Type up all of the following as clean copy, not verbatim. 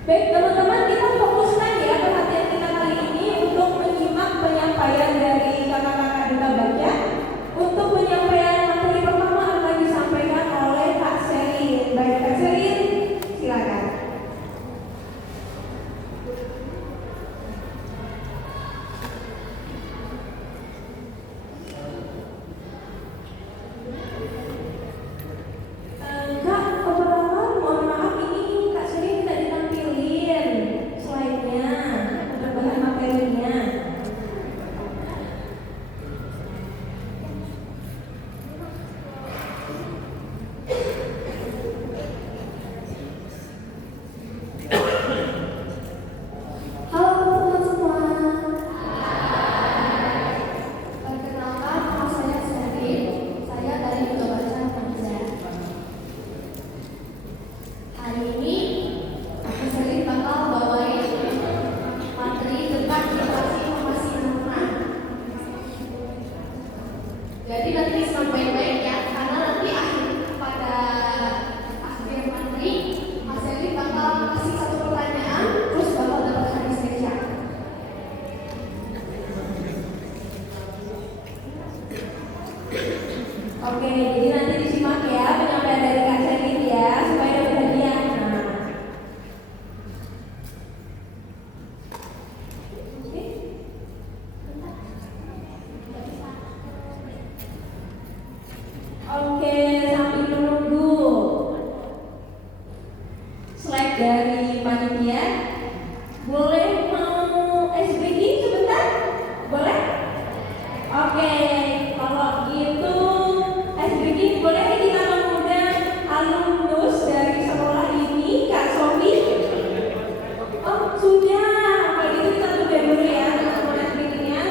Baik teman-teman, kita fokuskan ya perhatian kita kali ini untuk menyimak penyampaian dari kakak-kakak Duta Baca. Untuk penyampaian materi pertama akan disampaikan oleh Kak Selin. Baik Kak Selin, silakan. Jadi nanti disimak baik-baik ya, karena nanti pada akhir materi Mas Eli bakal kasih satu pertanyaan, terus bakal dapat hadiah spesial. Oke, jadi nanti disimak ya penyampaian dari Kak Selin ya, supaya dapat hadiah. Oke, sambil menunggu slide dari panitia, boleh mau SBG sebentar? Boleh? Oke, kalau gitu SBG boleh kita mengundang alumnus dari sekolah ini, Kak Sofi. Oh sudah, kalau gitu kita tunda dulu ya teman-teman SBG-nya.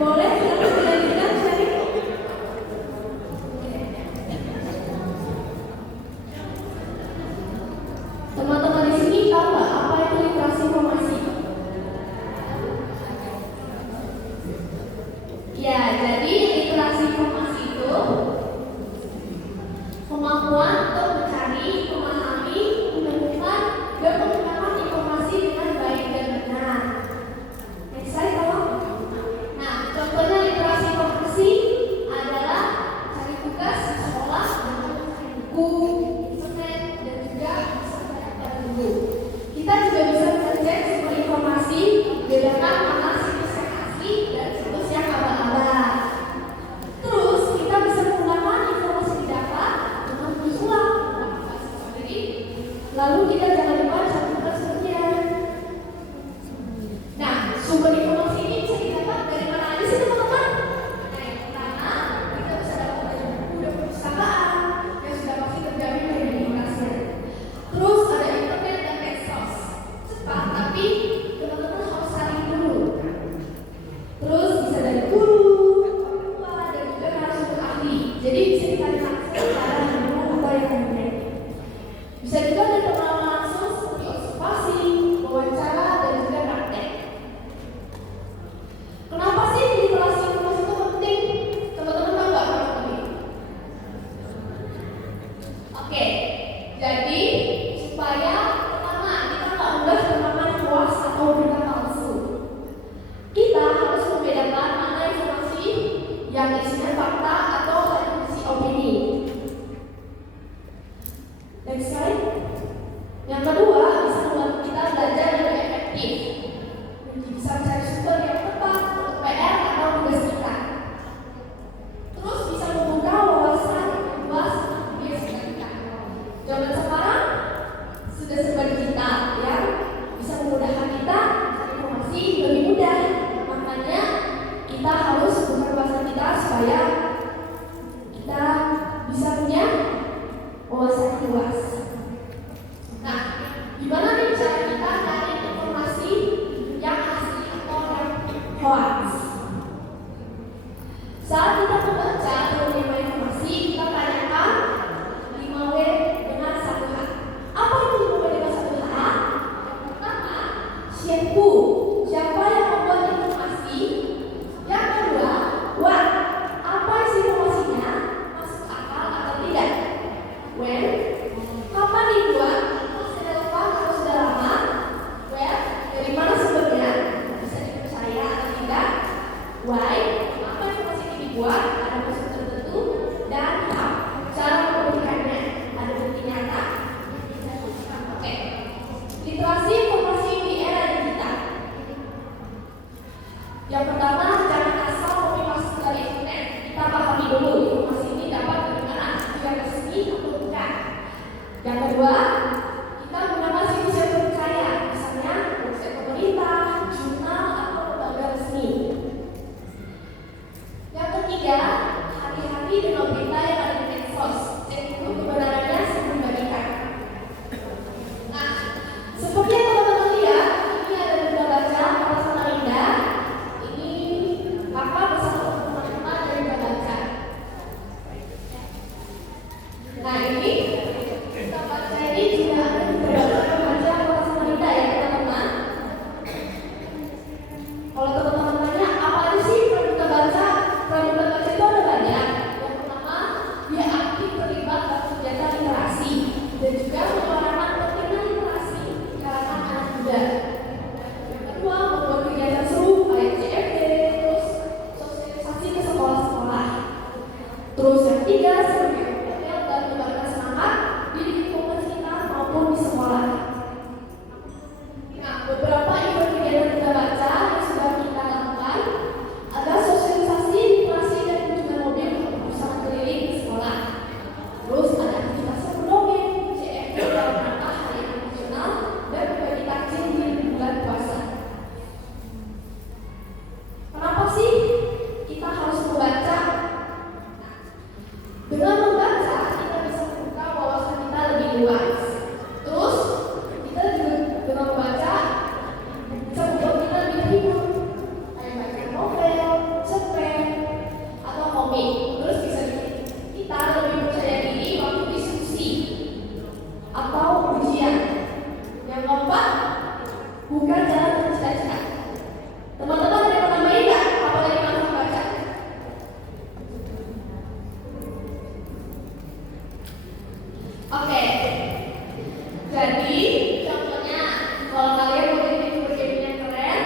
Boleh kita dilanjutkan Syarif? Teman-teman di sini tahu nggak apa itu literasi informasi? Ya, jadi literasi informasi itu kemampuan untuk mencari, memahami, menemukan, dan menggunakan informasi dengan baik dan benar. Next slide tolong. Nah, contohnya literasi informasi adalah cari tugas di sekolah, mencari buku, internet, dan juga bisa mendapatkan buku. Kita juga bisa mengecek sumber informasi, bedakan mana situs yang asli dan situs yang abal-abal. Terus kita bisa menggunakan informasi di data dengan menulis ulang. Lalu kita jangan lupa cantumkan sumbernya. Nah, sumber informasi ini bisa didapat dari mana aja sih teman-teman? Nah, yang pertama kita bisa dapat dari buku dan perpustakaan yang sudah pasti terjamin dari literasi. Terus ada internet dan medsos. Cepat, tapi teman-teman harus cari dulu. Terus bisa dari guru, orang tua, dan juga narasumber ahli. Jadi bisa dicari langsung secara dengan apa yang menarik. Bisa juga dari pengalaman langsung seperti observasi, wawancara, dan juga praktek. Kenapa sih literasi informasi itu penting? Teman-teman tahu nggak kenapa penting? Oke, jadi supaya pertama kita nggak mudah termakan hoax atau berita palsu. Kita harus membedakan mana informasi yang isinya fakta atau hanya berisi opini. Next slide. Yang kedua, bisa membantu kita belajar lebih efektif. Bisa mencari sumber yang tepat untuk PR atau tugas kita. Terus bisa membuka wawasan yang luas tentang dunia sekitar kita. Zaman sekarang sudah serba digital, ya, bisa memudahkan kita mencari informasi lebih mudah. Makanya kita harus buka wawasan kita supaya kita bisa punya wawasan yang luas. Yang kedua, kita menggunakan situs yang terpercaya, misalnya website pemerintah, jurnal, atau lembaga resmi. Yang ketiga, hati-hati dengan berita yang ada di medsos. Cek dulu kebenarannya sebelum dibagikan. Nah, seperti yang teman-teman lihat, ini ada berita baca atas nama Indah. Ini kakak bersama teman-teman dari berita baca. Nah, ini berita baca ini juga ada di berbagai remaja atas nama Indah ya teman-teman. Kalau teman-teman tanya apa aja sih berita baca? Berita baca itu ada banyak. Yang pertama, dia aktif terlibat dalam kegiatan literasi dan juga menyuarakan pentingnya literasi di kalangan anak muda. Yang kedua, membuat kegiatan seru kayak CFD, terus sosialisasi ke sekolah-sekolah. Terus yang ketiga, sebagai model dan menyebarkan semangat di lingkungan sekitar maupun di sekolah. Nah, beberapa event kegiatan kita baca yang sudah kita lakukan ada sosialisasi literasi dan kunjungan mobil ke perpustakaan keliling di sekolah. Terus ada aktivitas berdongeng, CFD dalam rangka hari nasional dan berbagi takjil di bulan puasa. Kenapa sih kita harus membaca? Dengan membaca kita bisa membuka wawasan kita lebih luas. Terus kita juga dengan membaca bisa membuat kita lebih terhibur, kayak baca novel, cerpen, atau komik. Terus bisa bikin kita lebih percaya diri waktu diskusi atau ujian. Yang keempat, bukan jalan bercita-cita. Teman-teman ada yang nambahin nggak? Apa dari manfaat baca? Oke. Jadi contohnya kalau kalian mau jadi youtuber yang keren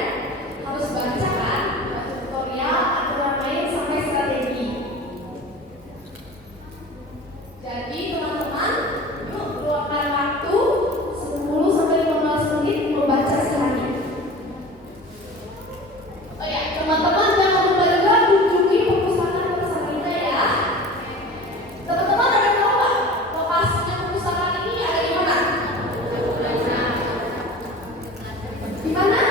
harus baca kan, baca tutorial, aturan main sampai strategi. Jadi teman-teman, yuk luangkan waktu 10 sampai 15 menit membaca sehari. Oh ya, teman-teman jangan lupa juga kunjungi perpustakaan bersama kita ya. Teman-teman ada yang tahu nggak lokasinya perpustakaan ini ada di mana? Di mana?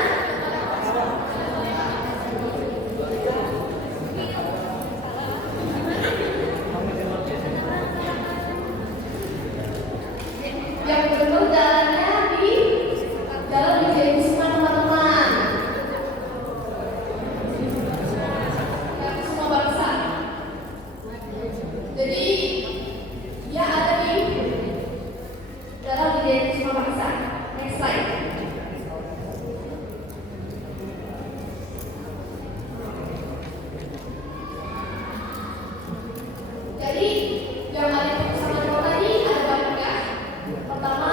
Yang benar jalannya di Jalan Wijaya Kusuma teman-teman. Yang Kusuma Bangsa. Jadi dia ada di Jalan Wijaya Kusuma Bangsa. Next slide. Jadi yang ada di perpustakaan kota ini ada banyak ya. Pertama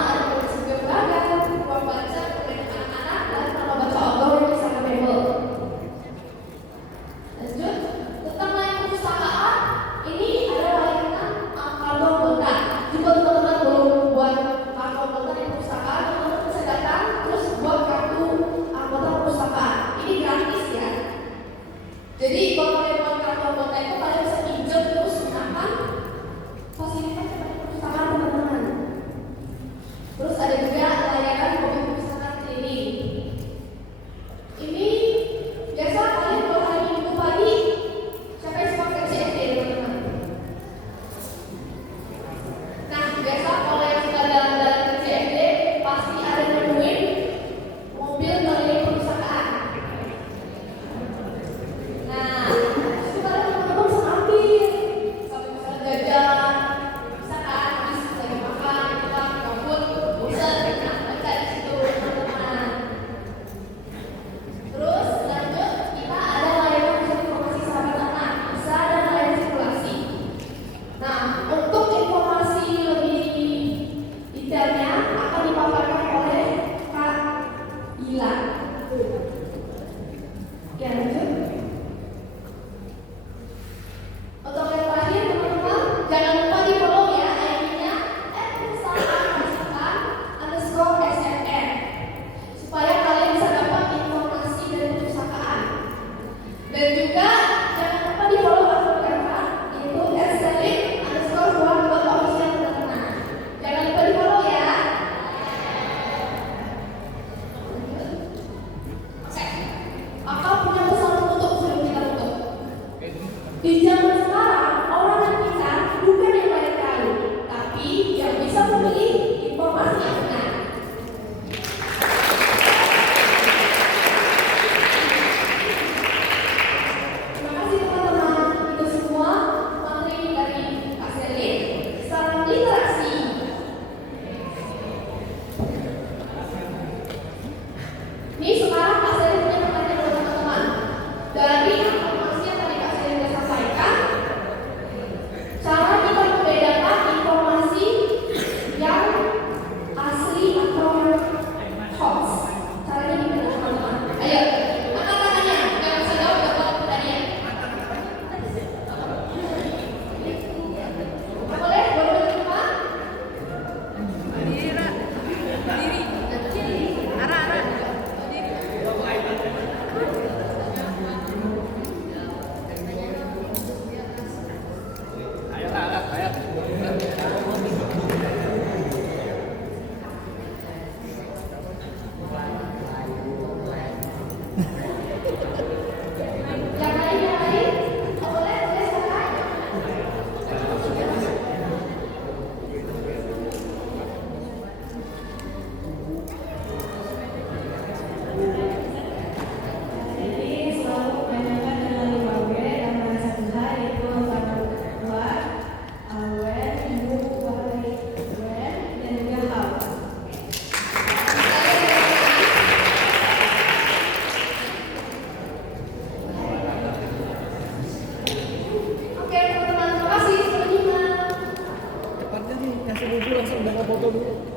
foto dulu.